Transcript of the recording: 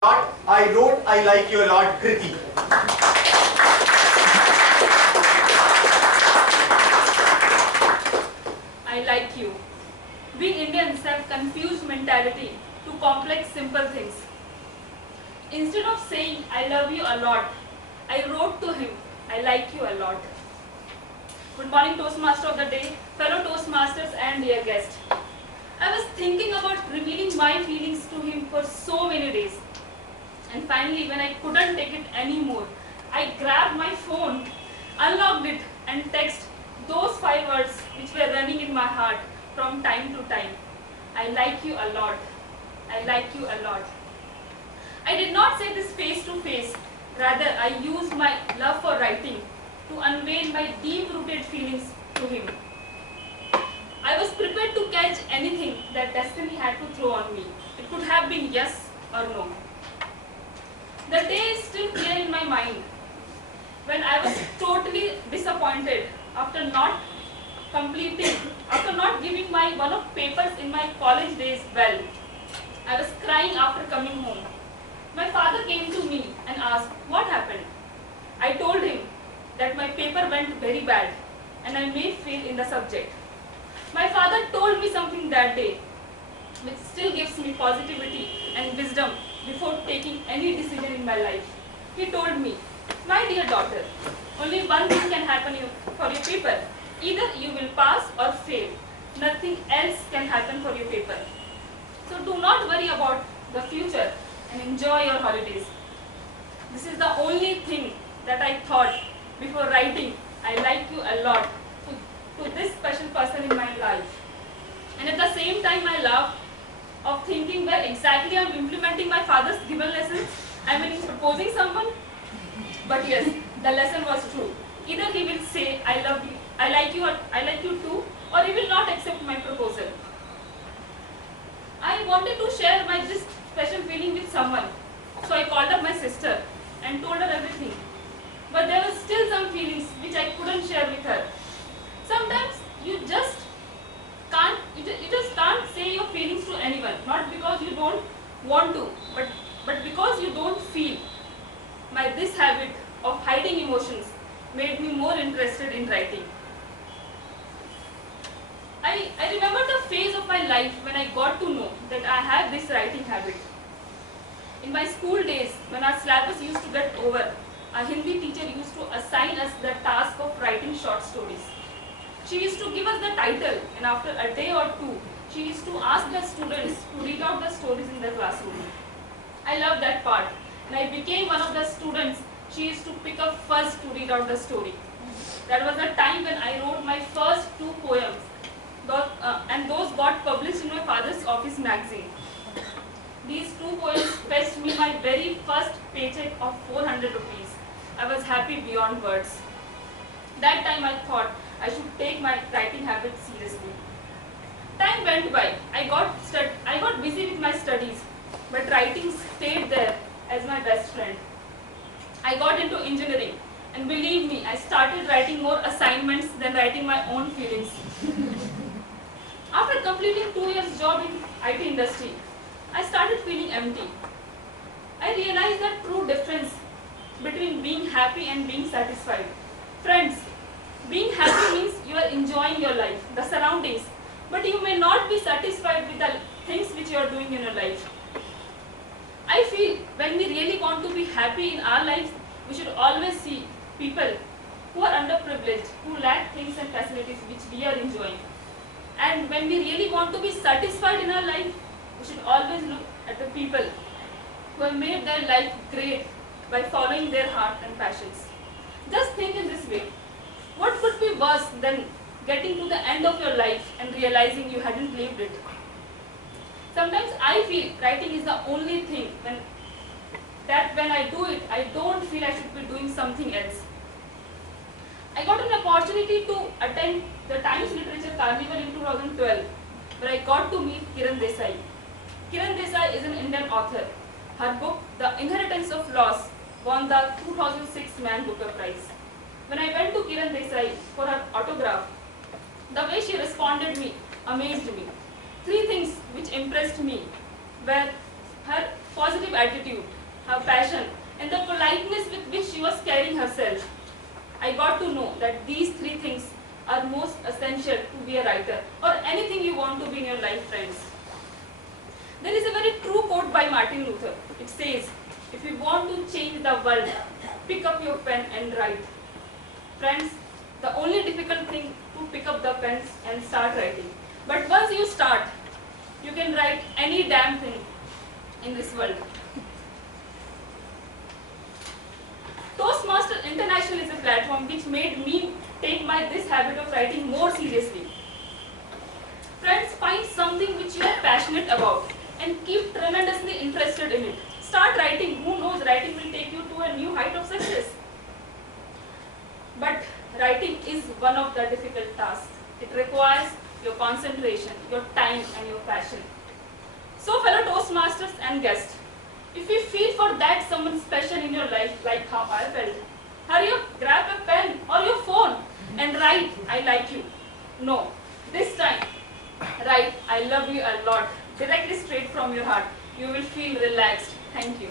I wrote, I like you a lot, Kriti. I like you. We Indians have confused mentality to complex simple things. Instead of saying I love you a lot, I wrote to him, I like you a lot. Good morning, Toastmaster of the day, fellow Toastmasters and dear guest. I was thinking about revealing my feelings to him for so many days. And finally, when I couldn't take it anymore, I grabbed my phone, unlocked it and texted those 5 words which were running in my heart from time to time. I like you a lot. I like you a lot. I did not say this face to face. Rather, I used my love for writing to unveil my deep-rooted feelings to him. I was prepared to catch anything that destiny had to throw on me. It could have been yes or no. The day is still clear in my mind. When I was totally disappointed after not giving my one of papers in my college days well. I was crying after coming home. My father came to me and asked what happened. I told him that my paper went very bad and I may fail in the subject. My father told me something that day which still gives me positivity and wisdom before taking any decision in my life. He told me, my dear daughter, only one thing can happen for your paper. Either you will pass or fail. Nothing else can happen for your paper. So do not worry about the future and enjoy your holidays. This is the only thing that I thought before writing I like you a lot to this special person in my life. And at the same time I laughed of thinking where exactly I am implementing my father's given lessons. I mean proposing someone. But yes, the lesson was true. Either he will say I love you, I like you too, or he will not accept my proposal. I wanted to share this special feeling with someone. So I called up my sister and told her everything. But there were still some feelings which I couldn't share with her. Sometimes you just can't say your feelings to anyone, not because you don't want to, but because you don't feel. This habit of hiding emotions made me more interested in writing. I remember the phase of my life when I got to know that I had this writing habit. In my school days, when our syllabus used to get over, our Hindi teacher used to assign us the task of writing short stories. She used to give us the title, and after a day or two, she used to ask the students to read out the stories in the classroom. I loved that part, and I became one of the students she used to pick up first to read out the story. That was the time when I wrote my first 2 poems, and those got published in my father's office magazine. These 2 poems fetched me my very first paycheck of 400 rupees. I was happy beyond words. That time I thought I should take my writing habit seriously. Time went by. I got busy with my studies, but writing stayed there as my best friend. I got into engineering, and believe me, I started writing more assignments than writing my own feelings. After completing 2 years job in IT industry, I started feeling empty. I realized the true difference between being happy and being satisfied. Friends, being happy means you are enjoying your life, the surroundings, but you may not be satisfied with the things which you are doing in your life. I feel when we really want to be happy in our lives, we should always see people who are underprivileged, who lack things and facilities which we are enjoying. And when we really want to be satisfied in our life, we should always look at the people who have made their life great by following their heart and passions. Just think in this way. What could be worse than getting to the end of your life and realizing you hadn't lived it? Sometimes I feel writing is the only thing when I do it, I don't feel I should be doing something else. I got an opportunity to attend the Times Literature Carnival in 2012, where I got to meet Kiran Desai. Kiran Desai is an Indian author. Her book, The Inheritance of Loss, won the 2006 Man Booker Prize. When I went to Kiran Desai for her autograph, the way she responded me amazed me. 3 things which impressed me were her positive attitude, her passion, and the politeness with which she was carrying herself. I got to know that these three things are most essential to be a writer or anything you want to be in your life, friends. There is a very true quote by Martin Luther. It says, if you want to change the world, pick up your pen and write. Friends, the only difficult thing to pick up the pens and start writing. But once you start, you can write any damn thing in this world. Toastmasters International is a platform which made me take this habit of writing more seriously. Friends, find something which you are passionate about and keep tremendously interested in it. Start writing. Who knows, writing will take you to a new height of success. But writing is one of the difficult tasks. It requires your concentration, your time, and your passion. So, fellow Toastmasters and guests, if you feel for that someone special in your life, like how I felt, hurry up, grab a pen or your phone and write, I like you. No, this time, write, I love you a lot, directly straight from your heart. You will feel relaxed. Thank you.